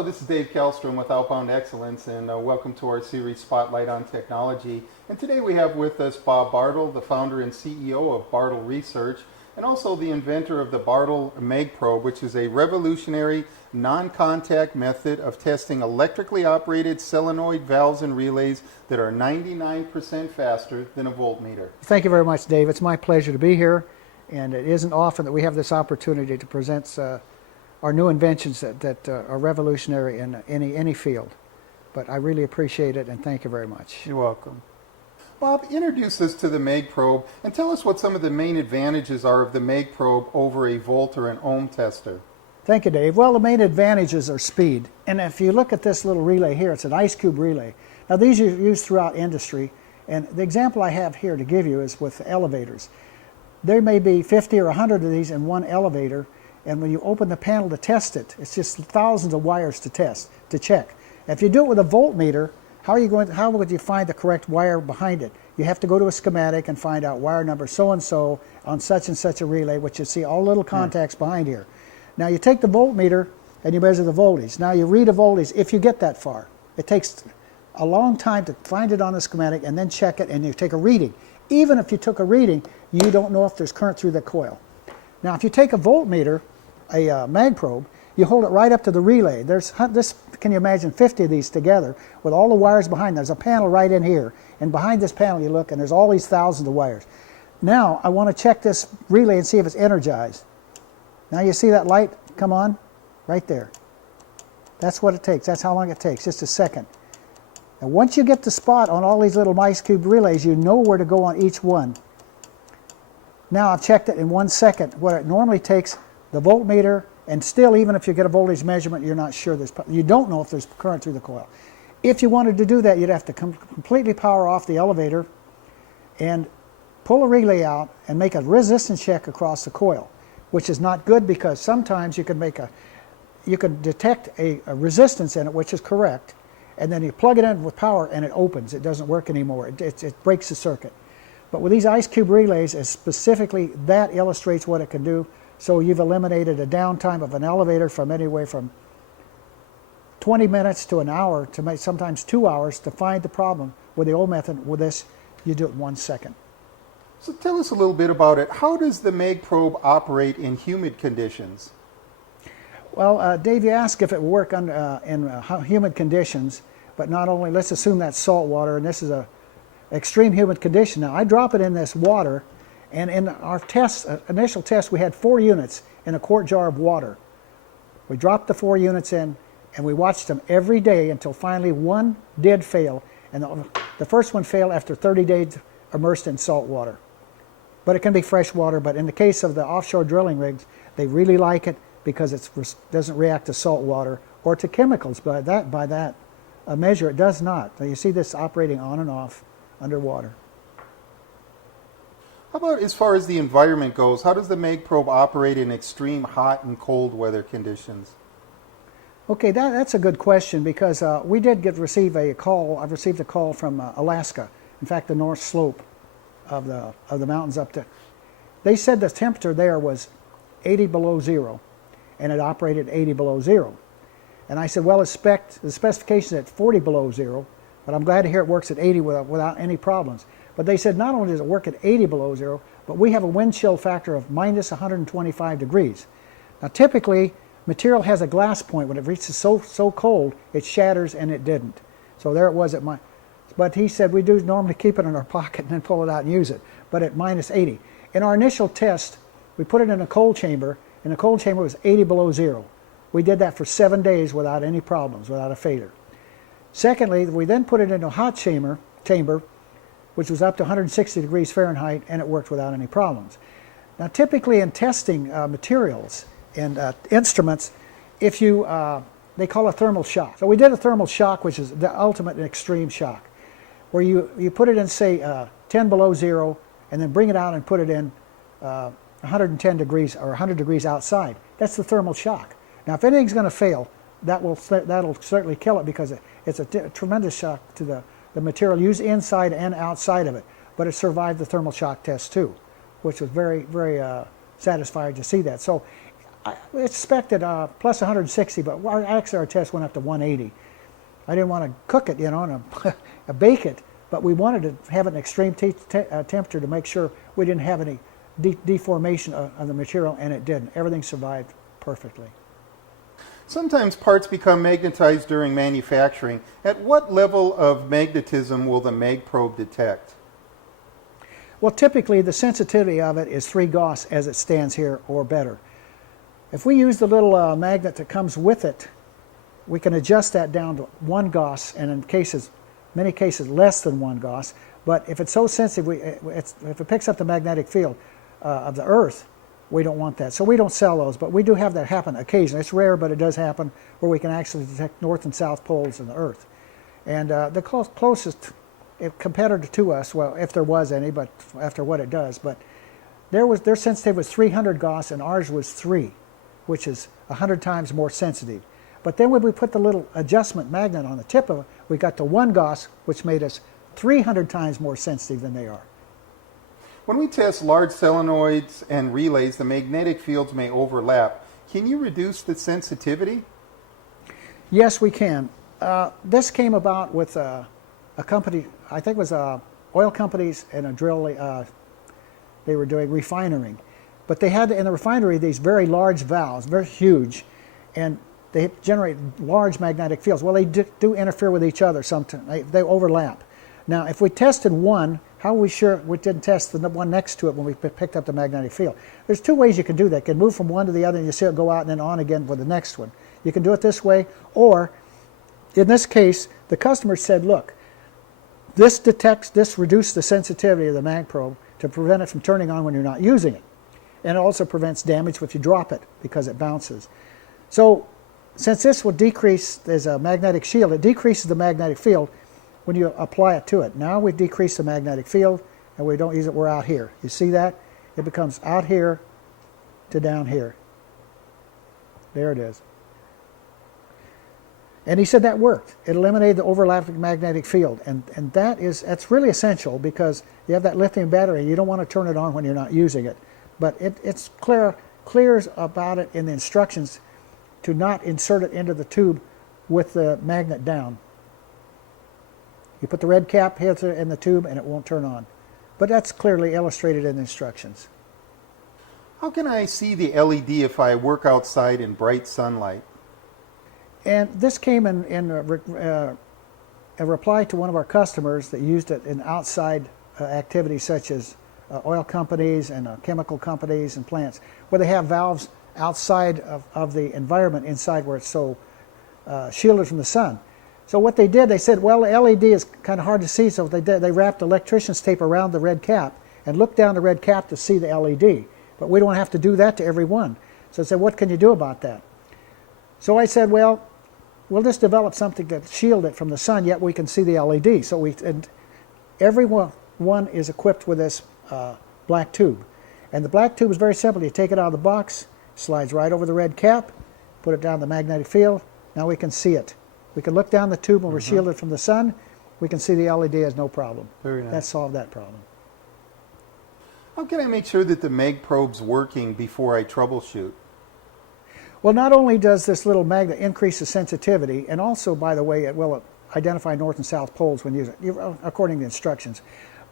Hello, this is Dave Kellstrom with Outbound Excellence, and welcome to our series Spotlight on Technology. And today we have with us Bob Bartol, the founder and CEO of Bartol Research, and also the inventor of the Bartol Mag Probe, which is a revolutionary non-contact method of testing electrically operated solenoid valves and relays that are 99% faster than a voltmeter. Thank you very much, Dave. It's my pleasure to be here, and it isn't often that we have this opportunity to present our new inventions that are revolutionary in any field. But I really appreciate it, and thank you very much. You're welcome. Bob, introduce us to the Mag Probe and tell us what some of the main advantages are of the Mag Probe over a volt or an ohm tester. Thank you, Dave. Well, the main advantages are speed. And if you look at this little relay here, it's an ice cube relay. Now, these are used throughout industry, and the example I have here to give you is with elevators. There may be 50 or 100 of these in one elevator, and when you open the panel to test it, it's just thousands of wires to check. If you do it with a voltmeter, how would you find the correct wire behind it? You have to go to a schematic and find out wire number so-and-so on such and such a relay, which you see all little contacts behind here. Now you take the voltmeter and you measure the voltage. Now you read a voltage if you get that far. It takes a long time to find it on the schematic and then check it, and you take a reading. Even if you took a reading, you don't know if there's current through the coil. Now if you take a voltmeter, a mag probe, you hold it right up to the relay. Can you imagine 50 of these together with all the wires behind? There's a panel right in here, and behind this panel you look and there's all these thousands of wires. Now I want to check this relay and see if it's energized. Now you see that light come on right there. That's what it takes. That's how long it takes, just a second. And once you get the spot on all these little ice cube relays, you know where to go on each one. Now I've checked it in 1 second. What it normally takes, the voltmeter, and still, even if you get a voltage measurement, you're not sure you don't know if there's current through the coil. If you wanted to do that, you'd have to completely power off the elevator and pull a relay out and make a resistance check across the coil, which is not good because sometimes you can detect a resistance in it, which is correct, and then you plug it in with power and it opens. It doesn't work anymore. It breaks the circuit. But with these ice cube relays, specifically that illustrates what it can do. So you've eliminated a downtime of an elevator from anywhere from 20 minutes to an hour to sometimes 2 hours to find the problem. With the old method, with this, you do it in 1 second. So tell us a little bit about it. How does the Mag Probe operate in humid conditions? Well, Dave, you asked if it would work in humid conditions, but not only, let's assume that's salt water, and this is a extreme humid condition. Now, I drop it in this water, and in our initial test, we had 4 units in a quart jar of water. We dropped the 4 units in, and we watched them every day until finally one did fail. And the first one failed after 30 days immersed in salt water. But it can be fresh water, but in the case of the offshore drilling rigs, they really like it because it doesn't react to salt water or to chemicals. By that measure, it does not. So you see this operating on and off underwater. How about as far as the environment goes? How does the Mag Probe operate in extreme hot and cold weather conditions? Okay, that's a good question because we did receive a call. I've received a call from Alaska. In fact, the north slope of the mountains up to. They said the temperature there was 80 below zero, and it operated 80 below zero. And I said, well, the specifications at 40 below zero, but I'm glad to hear it works at 80 without any problems. But they said not only does it work at 80 below zero, but we have a wind chill factor of minus 125 degrees. Now typically, material has a glass point. When it reaches so cold, it shatters, and it didn't. So there it was at but he said we do normally keep it in our pocket and then pull it out and use it, but at minus 80. In our initial test, we put it in a cold chamber, and the cold chamber was 80 below zero. We did that for 7 days without any problems, without a failure. Secondly, we then put it in a hot chamber, which was up to 160 degrees Fahrenheit, and it worked without any problems. Now typically in testing materials and instruments, they call a thermal shock. So we did a thermal shock, which is the ultimate and extreme shock, where you put it in, say, 10 below zero, and then bring it out and put it in 110 degrees or 100 degrees outside. That's the thermal shock. Now if anything's going to fail, that'll certainly kill it because it's a tremendous shock to the material used inside and outside of it. But it survived the thermal shock test too, which was very, very satisfying to see that. So I expected plus 160, but actually our test went up to 180. I didn't want to cook it, and bake it, but we wanted to have an extreme temperature to make sure we didn't have any deformation of the material, and it didn't. Everything survived perfectly. Sometimes parts become magnetized during manufacturing. At what level of magnetism will the mag probe detect? Well, typically the sensitivity of it is 3 Gauss as it stands here or better. If we use the little magnet that comes with it, we can adjust that down to 1 Gauss, and in many cases less than 1 Gauss. But if it's so sensitive, if it picks up the magnetic field of the Earth, we don't want that. So we don't sell those, but we do have that happen occasionally. It's rare, but it does happen where we can actually detect north and south poles in the Earth. And the closest competitor to us, well, if there was any, but after what it does, but their sensitivity was 300 Gauss and ours was 3, which is 100 times more sensitive. But then when we put the little adjustment magnet on the tip of it, we got to 1 Gauss, which made us 300 times more sensitive than they are. When we test large solenoids and relays, the magnetic fields may overlap. Can you reduce the sensitivity? Yes, we can. This came about with a company, I think it was oil companies and a drill, they were doing refining. But they had in the refinery these very large valves, very huge, and they generate large magnetic fields. Well, they do interfere with each other sometimes. They overlap. Now, if we tested one, how are we sure we didn't test the one next to it when we picked up the magnetic field? There's 2 ways you can do that. You can move from one to the other and you see it go out and then on again for the next one. You can do it this way, or in this case, the customer said, look, this reduces the sensitivity of the mag probe to prevent it from turning on when you're not using it. And it also prevents damage if you drop it because it bounces. So since this will decrease, there's a magnetic shield, it decreases the magnetic field when you apply it to it. Now we've decreased the magnetic field and we don't use it, we're out here. You see that? It becomes out here to down here. There it is. And he said that worked. It eliminated the overlapping magnetic field. And that's really essential because you have that lithium battery. You don't want to turn it on when you're not using it. But it's clears about it in the instructions to not insert it into the tube with the magnet down. You put the red cap here in the tube and it won't turn on. But that's clearly illustrated in the instructions. How can I see the LED if I work outside in bright sunlight? And this came in a reply to one of our customers that used it in outside activities such as oil companies and chemical companies and plants, where they have valves outside of the environment inside where it's so shielded from the sun. So what they did, they said, well, the LED is kind of hard to see, so they wrapped electrician's tape around the red cap and looked down the red cap to see the LED. But we don't have to do that to every one. So I said, what can you do about that? So I said, well, we'll just develop something that shield it from the sun, yet we can see the LED. So every one is equipped with this black tube. And the black tube is very simple. You take it out of the box, slides right over the red cap, put it down the magnetic field. Now we can see it. We can look down the tube when we're shielded from the sun. We can see the LED as no problem. Very nice. That solved that problem. How can I make sure that the mag probe's working before I troubleshoot? Well, not only does this little magnet increase the sensitivity, and also, by the way, it will identify north and south poles when using it, according to the instructions.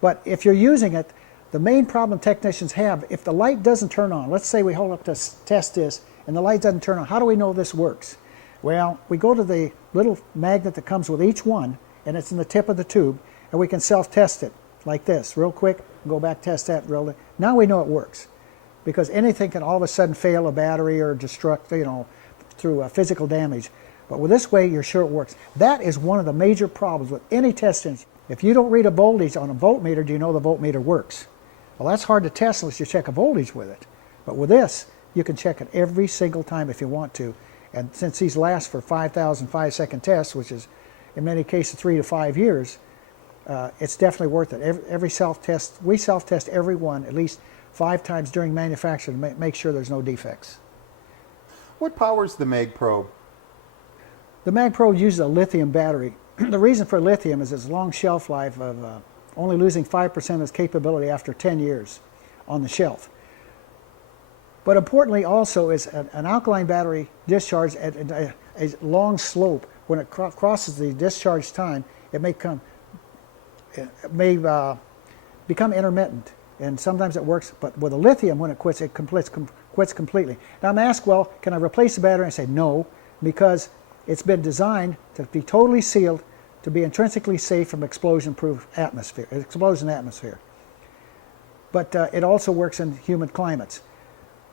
But if you're using it, the main problem technicians have, if the light doesn't turn on, let's say we hold up to test this, and the light doesn't turn on, how do we know this works? Well, we go to the little magnet that comes with each one, and it's in the tip of the tube, and we can self-test it like this, real quick, go back, test that, now we know it works. Because anything can all of a sudden fail a battery or destruct, through physical damage. But with this way, you're sure it works. That is one of the major problems with any test instrument. If you don't read a voltage on a voltmeter, do you know the voltmeter works? Well, that's hard to test unless you check a voltage with it. But with this, you can check it every single time if you want to. And since these last for 5,000 5-second tests, which is in many cases 3 to 5 years, it's definitely worth it. Every self-test, we self-test every one at least 5 times during manufacture to make sure there's no defects. What powers the mag probe? The mag probe uses a lithium battery. The reason for lithium is its long shelf life of only losing 5% of its capability after 10 years on the shelf. But importantly also is an alkaline battery discharge at a long slope. When it crosses the discharge time, it may become intermittent. And sometimes it works, but with a lithium, when it quits completely. Now I'm asked, well, can I replace the battery? I say no, because it's been designed to be totally sealed, to be intrinsically safe from explosion-proof atmosphere. But it also works in humid climates.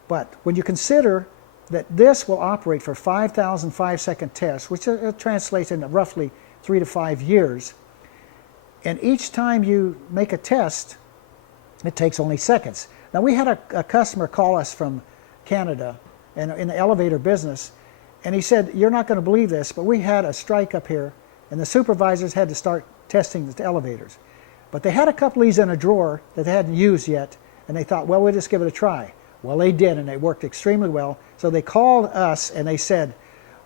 But when you consider that this will operate for 5,000 5-second tests, which translates into roughly 3 to 5 years, and each time you make a test, it takes only seconds. Now we had a customer call us from Canada and in the elevator business, and he said, you're not going to believe this, but we had a strike up here and the supervisors had to start testing the elevators. But they had a couple of these in a drawer that they hadn't used yet, and they thought, well, we'll just give it a try. Well, they did, and they worked extremely well. So they called us and they said,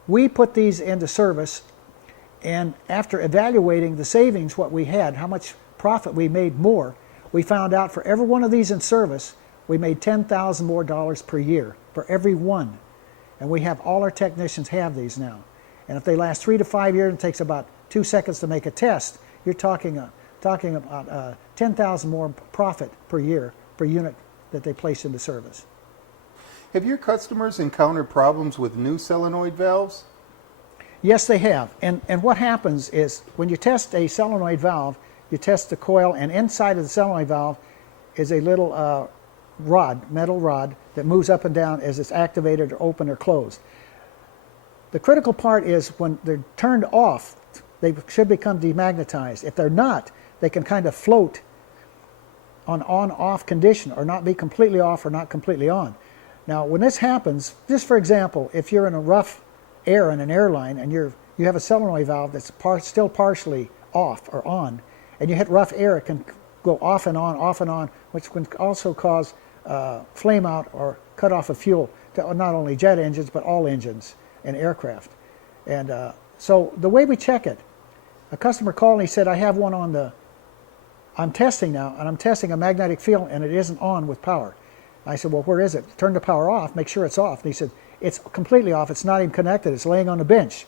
we put these into service, and after evaluating the savings, what we had, how much profit we made more, we found out for every one of these in service, we made $10,000 more per year for every one. And we have all our technicians have these now. And if they last 3 to 5 years, it takes about 2 seconds to make a test, you're talking about 10,000 more profit per year per unit that they place into service. Have your customers encountered problems with new solenoid valves? Yes, they have. And what happens is when you test a solenoid valve, you test the coil, and inside of the solenoid valve is a little metal rod that moves up and down as it's activated or open or closed. The critical part is when they're turned off, they should become demagnetized. If they're not, they can kind of float on on-off condition, or not be completely off or not completely on. Now when this happens, just for example, if you're in a rough air in an airline and you have a solenoid valve that's still partially off or on, and you hit rough air, it can go off and on, which can also cause flame out or cut off of fuel to not only jet engines but all engines and aircraft. And so the way we check it, a customer called and he said, I have one on I'm testing now, and I'm testing a magnetic field and it isn't on with power. I said, well, where is it? Turn the power off, make sure it's off. And he said, it's completely off, it's not even connected, it's laying on the bench.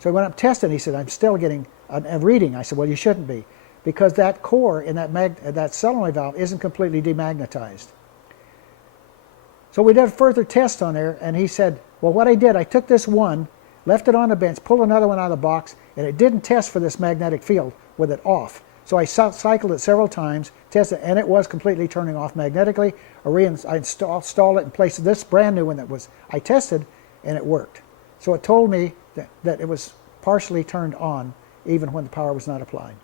So I went up testing, he said, I'm still getting a reading. I said, well, you shouldn't be, because that core in that solenoid valve isn't completely demagnetized. So we did a further test on there, and he said, well, what I did, I took this one, left it on the bench, pulled another one out of the box, and it didn't test for this magnetic field with it off. So I cycled it several times, tested, and it was completely turning off magnetically. I installed it and placed this brand new one that I tested, and it worked. So it told me that it was partially turned on even when the power was not applied.